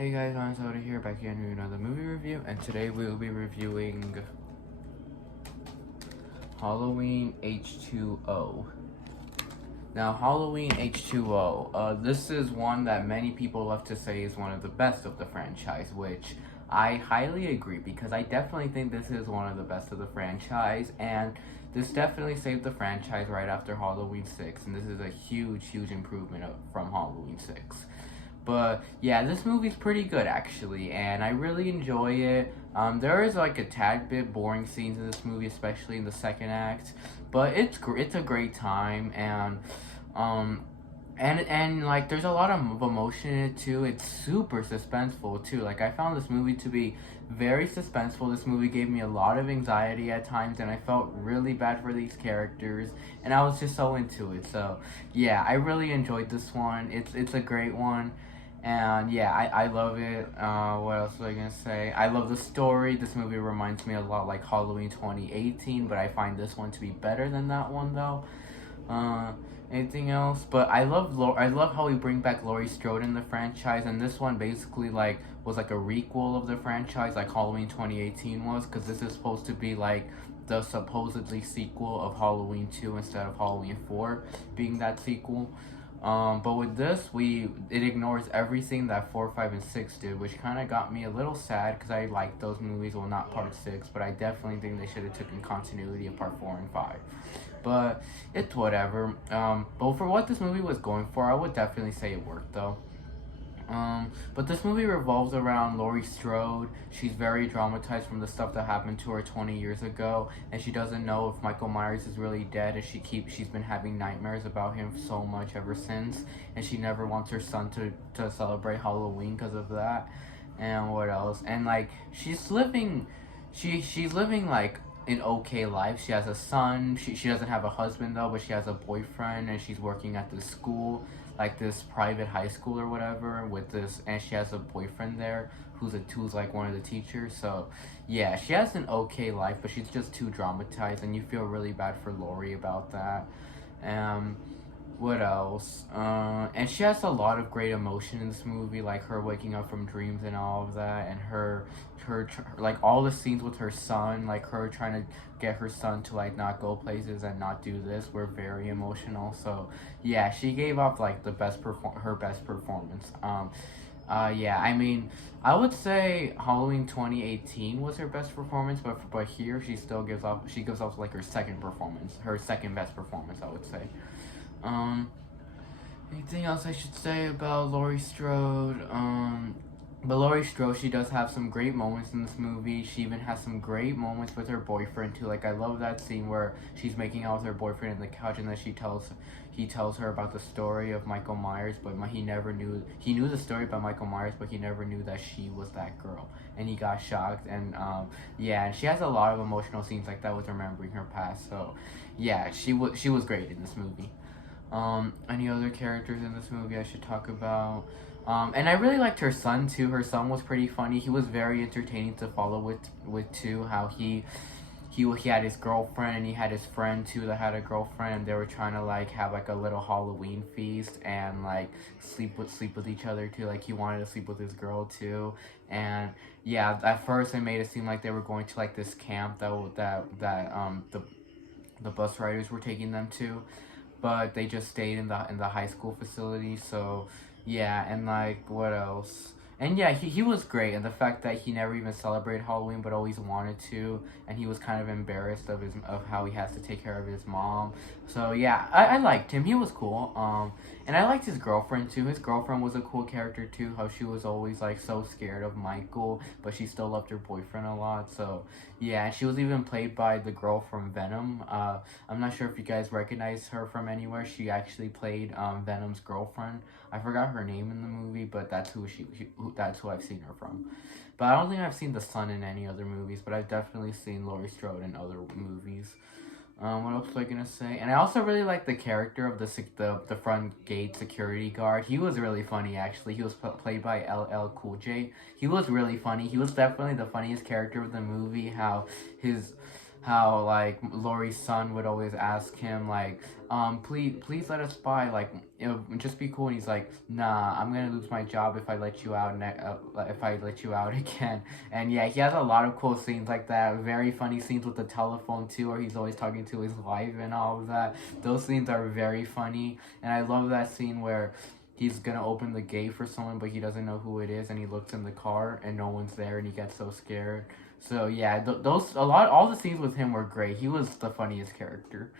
Hey guys, I'm Soda here, back again with another movie review, and today we will be reviewing Halloween H2O. Now, Halloween H2O, this is one that many people love to say is one of the best of the franchise, which I highly agree, because I definitely think this is one of the best of the franchise, and this definitely saved the franchise right after Halloween 6, and this is a huge improvement from Halloween 6. But yeah, this movie's pretty good actually, and I really enjoy it. There is like a tad bit boring scenes in this movie, especially in the second act, but it's a great time, um, and like there's a lot of emotion in it too. It's super suspenseful too. Like I found this movie to be very suspenseful. This movie gave me a lot of anxiety at times, and I felt really bad for these characters, and I was just so into it. So yeah, I really enjoyed this one. It's a great one. And yeah, I love it. What else was I gonna say? I love the story. This movie reminds me a lot like Halloween 2018, but I find this one to be better than that one though. Uh, Anything else? But I love how we bring back Laurie Strode in the franchise, and this one basically like was like a requel of the franchise, like Halloween 2018 was, because this is supposed to be like the supposedly sequel of Halloween 2 instead of Halloween 4 being that sequel. But with this, it ignores everything that 4, 5, and 6 did, which kind of got me a little sad because I like those movies. Well, not part 6, but I definitely think they should have taken continuity of part 4 and 5. But it's whatever. But for what this movie was going for, I would definitely say it worked though. But this movie revolves around Laurie Strode. She's very traumatized from the stuff that happened to her 20 years ago, and she doesn't know if Michael Myers is really dead, and she's been having nightmares about him so much ever since, and she never wants her son to celebrate Halloween because of that. And what else? And like she's living like an okay life. She has a son. She doesn't have a husband though, but she has a boyfriend, and she's working at this school, like this private high school or whatever, with this, and she has a boyfriend there who's like one of the teachers. So yeah, she has an okay life, but she's just too traumatized, and you feel really bad for Laurie about that. Um, what else? And she has a lot of great emotion in this movie, like her waking up from dreams and all of that, and like all the scenes with her son, like her trying to get her son to like not go places and not do this, were very emotional. So yeah, she gave off like her best performance. Yeah, I mean, I would say Halloween 2018 was her best performance, but here she gives off like her second best performance, I would say. Um, Anything else I should say about Laurie Strode? But Laurie Strode, she does have some great moments in this movie. She even has some great moments with her boyfriend too. Like I love that scene where she's making out with her boyfriend in the couch, and then he tells her about the story of Michael Myers, but he knew the story about Michael Myers, but he never knew that she was that girl, and he got shocked. And yeah, and she has a lot of emotional scenes like that with remembering her past. So yeah, she was great in this movie. Any other characters in this movie I should talk about? And I really liked her son too. Her son was pretty funny. He was very entertaining to follow with too. How he had his girlfriend, and he had his friend too that had a girlfriend, and they were trying to like have like a little Halloween feast and like sleep with each other too. Like he wanted to sleep with his girl too, and yeah, at first it made it seem like they were going to like this camp the bus riders were taking them to, but they just stayed in the high school facility. So yeah, and like what else? And yeah, he was great, and the fact that he never even celebrated Halloween but always wanted to, and he was kind of embarrassed of how he has to take care of his mom. So yeah, I liked him. He was cool. And I liked his girlfriend too. His girlfriend was a cool character too. How she was always like so scared of Michael, but she still loved her boyfriend a lot. So yeah, and she was even played by the girl from Venom. I'm not sure if you guys recognize her from anywhere. She actually played Venom's girlfriend. I forgot her name in the movie, but that's that's who I've seen her from. But I don't think I've seen the son in any other movies, but I've definitely seen Laurie Strode in other movies. What else was I gonna say? And I also really like the character of the front gate security guard. He was really funny actually. He was played by LL Cool J. He was really funny. He was definitely the funniest character of the movie. how like Laurie's son would always ask him like, please let us by, like, just be cool. And he's like, nah, I'm gonna lose my job if I let you out if I let you out again. And yeah, he has a lot of cool scenes like that. Very funny scenes with the telephone too, where he's always talking to his wife and all of that. Those scenes are very funny, and I love that scene where he's gonna open the gate for someone, but he doesn't know who it is, and he looks in the car and no one's there, and he gets so scared. So yeah, all the scenes with him were great. He was the funniest character.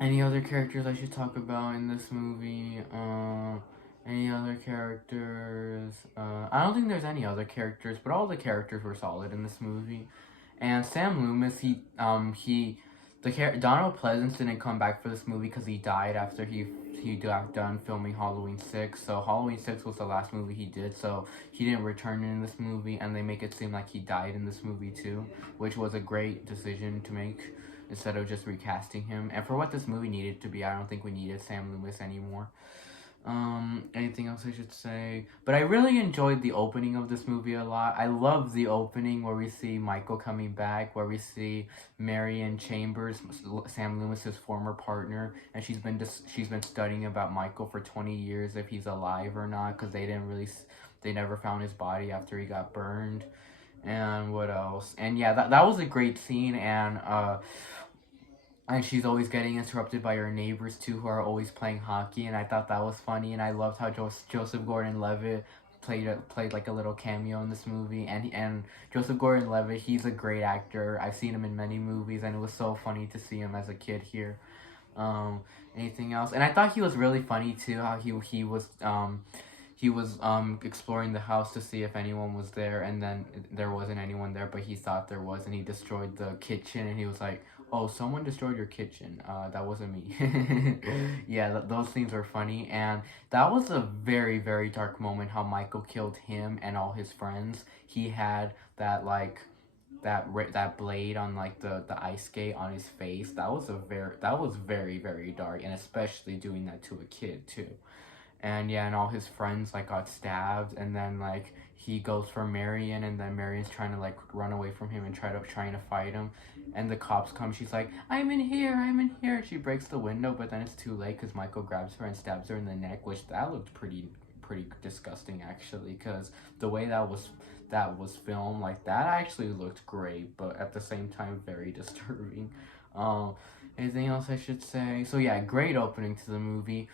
Any other characters I should talk about in this movie? Any other characters? I don't think there's any other characters, but all the characters were solid in this movie. And Sam Loomis, Donald Pleasance didn't come back for this movie because he died after he got done filming Halloween 6. So Halloween 6 was the last movie he did. So he didn't return in this movie, and they make it seem like he died in this movie too, which was a great decision to make instead of just recasting him. And for what this movie needed to be, I don't think we needed Sam Loomis anymore. Anything else I should say? But I really enjoyed the opening of this movie a lot. I love the opening where we see Michael coming back, where we see Marion Chambers, Sam Loomis's former partner, and she's been studying about Michael for 20 years, if he's alive or not, because they never found his body after he got burned. And what else? And yeah, that was a great scene. And she's always getting interrupted by her neighbors too, who are always playing hockey, and I thought that was funny. And I loved how Joseph Gordon-Levitt played like a little cameo in this movie. And Joseph Gordon-Levitt, he's a great actor. I've seen him in many movies, and it was so funny to see him as a kid here. Um, Anything else? And I thought he was really funny too. How he was exploring the house to see if anyone was there, and then there wasn't anyone there, but he thought there was, and he destroyed the kitchen, and he was like, oh, someone destroyed your kitchen. That wasn't me. Yeah, those scenes were funny, and that was a very, very dark moment, how Michael killed him and all his friends. He had that, like, that blade on, like, the ice skate on his face. That was very, very dark, and especially doing that to a kid, too. And yeah, and all his friends like got stabbed, and then like he goes for Marion, and then Marion's trying to like run away from him and trying to fight him, and the cops come. She's like, I'm in here. She breaks the window, but then it's too late because Michael grabs her and stabs her in the neck, which that looked pretty disgusting actually, because the way that was filmed, like, that actually looked great, but at the same time very disturbing. Anything else I should say? So yeah, great opening to the movie.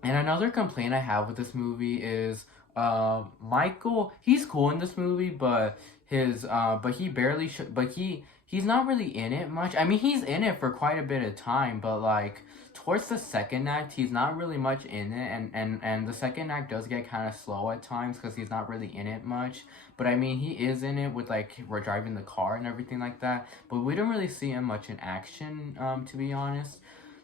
And another complaint I have with this movie is Michael. He's cool in this movie, but he barely he's not really in it much. I mean, he's in it for quite a bit of time, but like towards the second act, he's not really much in it, and the second act does get kind of slow at times because he's not really in it much. But I mean, he is in it with, like, we're driving the car and everything like that, but we don't really see him much in action, to be honest.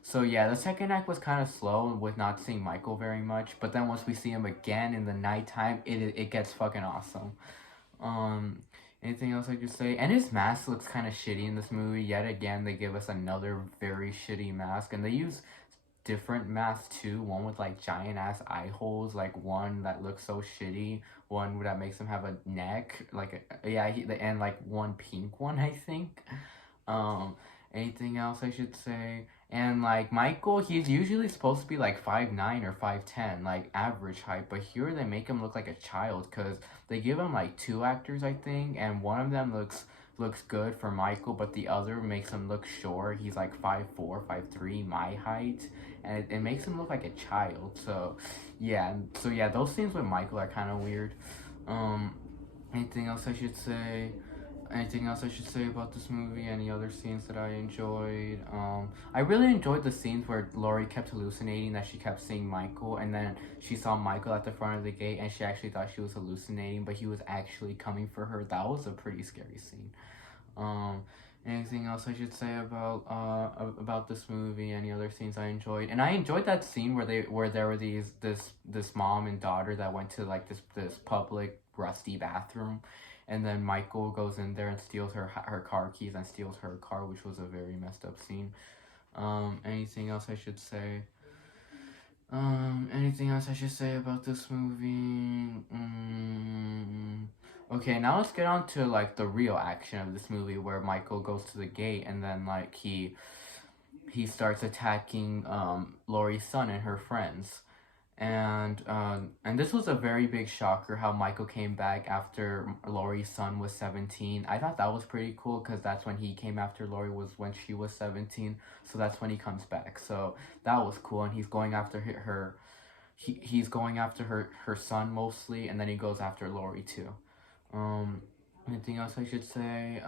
So yeah, the second act was kind of slow with not seeing Michael very much, but then once we see him again in the nighttime, it gets fucking awesome. Um, Anything else I could say? And his mask looks kind of shitty in this movie. Yet again, they give us another very shitty mask, and they use different masks too. One with like giant ass eye holes, like one that looks so shitty. One that makes him have a neck, and like one pink one, I think. Um, Anything else I should say? And like Michael, he's usually supposed to be like 5'9" or 5'10", like average height, but here they make him look like a child because they give him like two actors, I think, and one of them looks good for Michael, but the other makes him look short. He's like 5'4", 5'3", my height, and it makes him look like a child. So yeah, those scenes with Michael are kind of weird. Um, Anything else I should say? Anything else I should say about this movie? Any other scenes that I enjoyed? I really enjoyed the scenes where Laurie kept hallucinating, that she kept seeing Michael, and then she saw Michael at the front of the gate, and she actually thought she was hallucinating, but he was actually coming for her. That was a pretty scary scene. Um, Anything else I should say about this movie? Any other scenes I enjoyed? And I enjoyed that scene where there were this mom and daughter that went to like this public rusty bathroom, and then Michael goes in there and steals her car keys and steals her car, which was a very messed up scene. Anything else I should say? Anything else I should say about this movie? Okay, now let's get on to like the real action of this movie where Michael goes to the gate and then like he starts attacking Laurie's son and her friends. And this was a very big shocker how Michael came back after Laurie's son was 17. I thought that was pretty cool because that's when he came after Laurie was when she was 17. So that's when he comes back. So that was cool, and he's going after her he's going after her son mostly, and then he goes after Laurie too. Um, Anything else I should say?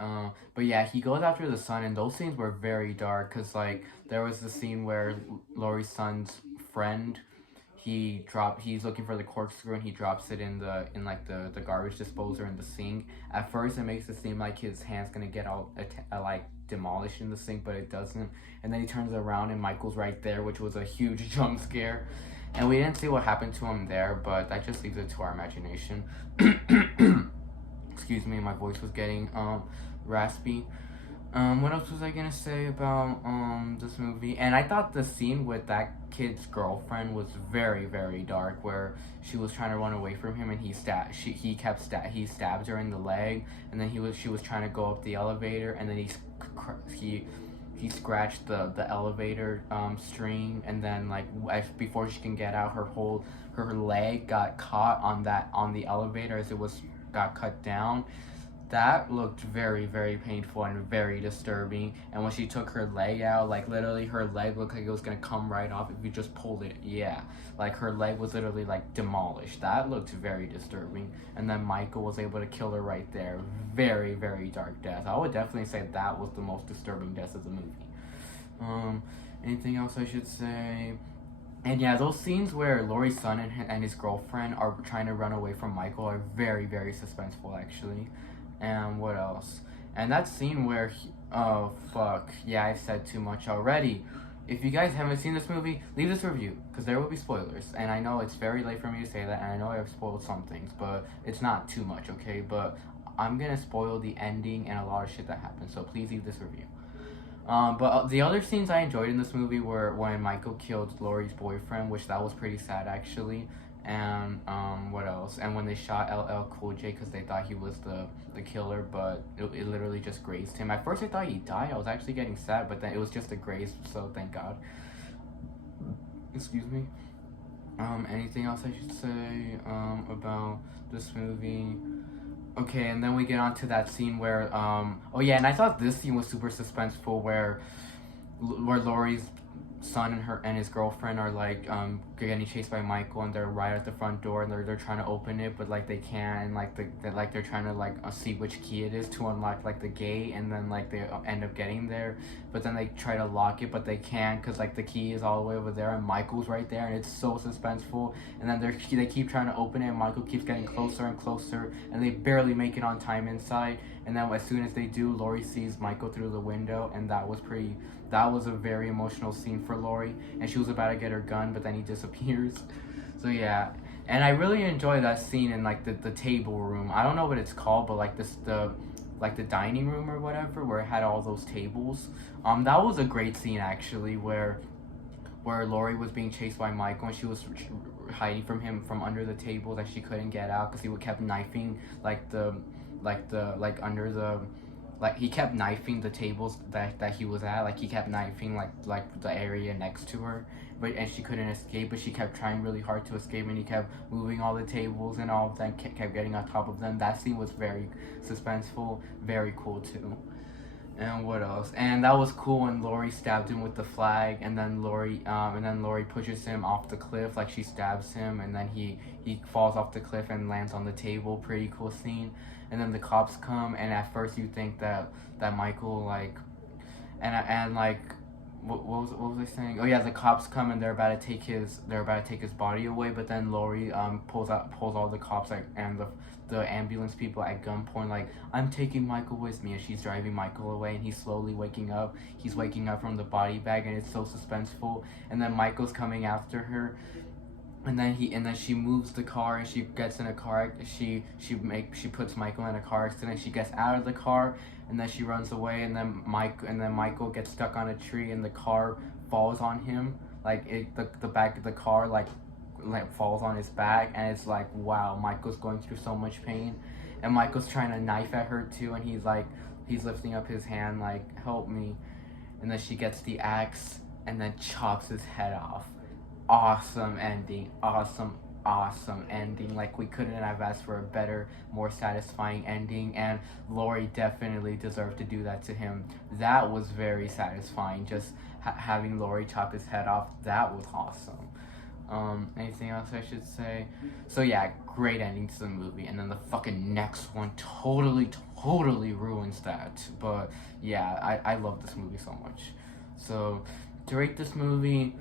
But yeah, he goes after the son, and those scenes were very dark. Cause like there was the scene where Laurie's son's friend, he's looking for the corkscrew and he drops it in like the garbage disposer in the sink. At first, it makes it seem like his hand's gonna get all like demolished in the sink, but it doesn't. And then he turns around and Michael's right there, which was a huge jump scare. And we didn't see what happened to him there, but that just leaves it to our imagination. Excuse me, my voice was getting raspy. What else was I gonna say about this movie? And I thought the scene with that kid's girlfriend was very very dark, where she was trying to run away from him and he stabbed her in the leg, and then she was trying to go up the elevator, and then he scratched the elevator string, and then like before she can get out, her leg got caught on the elevator as it was got cut down. That looked very very painful and very disturbing. And when she took her leg out, like literally her leg looked like it was gonna come right off if you just pulled it. Yeah, like her leg was literally like demolished. That looked very disturbing. And then Michael was able to kill her right there. Very very dark death. I would definitely say that was the most disturbing death of the movie. Anything else I should say? And yeah, those scenes where Laurie's son and his girlfriend are trying to run away from Michael are very very suspenseful actually. And what else? And that scene where oh fuck, yeah, I said too much already. If you guys haven't seen this movie, leave this review because there will be spoilers. And I know it's very late for me to say that, and I know I've spoiled some things, but it's not too much, okay? But I'm gonna spoil the ending and a lot of shit that happens, so please leave this review. But the other scenes I enjoyed in this movie were when Michael killed Laurie's boyfriend, which that was pretty sad actually. And what else? And when they shot LL Cool J because they thought he was the killer, but it literally just grazed him. At first I thought he died. I was actually getting sad, but then it was just a graze, so thank God. Excuse me. Anything else I should say about this movie? Okay, and then we get on to that scene where oh yeah, and I thought this scene was super suspenseful where Laurie's son and his girlfriend are like getting chased by Michael, and they're right at the front door, and they're trying to open it, but like they can't, and like they're trying to like see which key it is to unlock like the gate, and then like they end up getting there, but then they try to lock it, but they can't because like the key is all the way over there, and Michael's right there, and it's so suspenseful. And then they keep trying to open it, and Michael keeps getting closer and closer, and they barely make it on time inside. And then as soon as they do, Laurie sees Michael through the window, and that was a very emotional scene for Laurie, and she was about to get her gun, but then he disappears. So yeah, and I really enjoyed that scene in like the table room. I don't know what it's called, but like the dining room or whatever, where it had all those tables. That was a great scene actually, where Laurie was being chased by Michael, and she was hiding from him from under the table that she couldn't get out because he kept knifing under the he kept knifing the tables that he was at. Like he kept knifing like the area next to her, and she couldn't escape, but she kept trying really hard to escape, and he kept moving all the tables, and all of them kept getting on top of them. That scene was very suspenseful, very cool too. And what else? And that was cool when Laurie stabbed him with the flag, and then Laurie pushes him off the cliff, like she stabs him, and then he falls off the cliff and lands on the table. Pretty cool scene. And then the cops come, and at first you think that Michael what was I saying? Oh yeah, the cops come and they're about to take his body away, but then Laurie pulls all the cops and the ambulance people at gunpoint, like, I'm taking Michael with me, and she's driving Michael away, and he's slowly waking up. He's waking up from the body bag, and it's so suspenseful. And then Michael's coming after her, and then she moves the car, and she gets in a car. She puts Michael in a car accident. She gets out of the car, and then she runs away. And then Michael gets stuck on a tree, and the car falls on him. Like the back of the car like like falls on his back, and it's like, wow, Michael's going through so much pain, and Michael's trying to knife at her too, and he's lifting up his hand like, help me, and then she gets the axe and then chops his head off. Awesome ending, awesome ending. Like, we couldn't have asked for a better, more satisfying ending, and Lori definitely deserved to do that to him. That was very satisfying, just having Lori chop his head off. That was awesome. Anything else I should say? So yeah, great ending to the movie, and then the fucking next one totally ruins that. But yeah, I love this movie so much. So to rate this movie,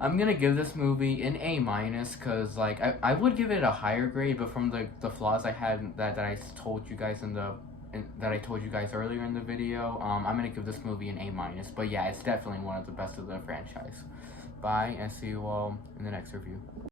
I'm gonna give this movie an A minus, cause like I would give it a higher grade, but from the flaws I had that I told you guys that I told you guys earlier in the video, I'm gonna give this movie an A minus. But yeah, it's definitely one of the best of the franchise. Bye, and see you all in the next review.